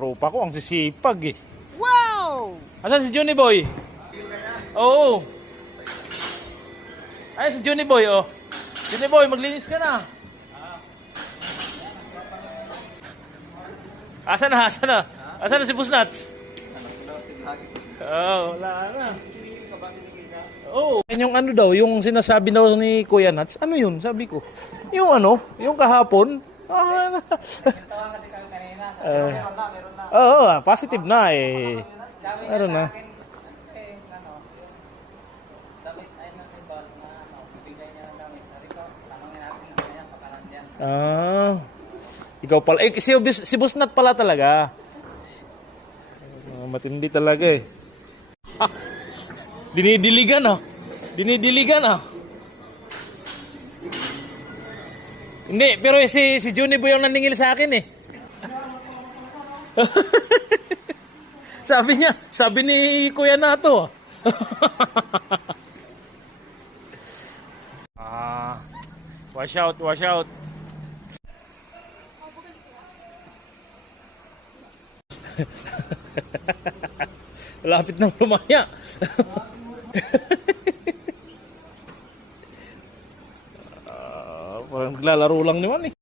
tropa ko, ang sisipag eh. Wow! Asan si Johnny Boy? Oo. Ay, si Johnny Boy, oh. Johnny Boy, maglinis ka na. Asan na? Asan na? Asan na si Busnats? Oh, wala na. Oh, yung ano daw, yung sinasabi daw ni Kuya Nats, ano yun? Sabi ko, yung ano, yung kahapon. Oo, positive na eh. Meron na. Ikaw pala. Eh, si Busnat pala talaga. Matindi talaga eh. Ah, dinidiligan ah. Dinidiligan ah. Hindi, pero si Johnny Boy ang naningil sa akin eh. sabi ni Kuya Nato. Wash out, wash out. Lapit nang lumaya. Parang naglalaro lang naman eh.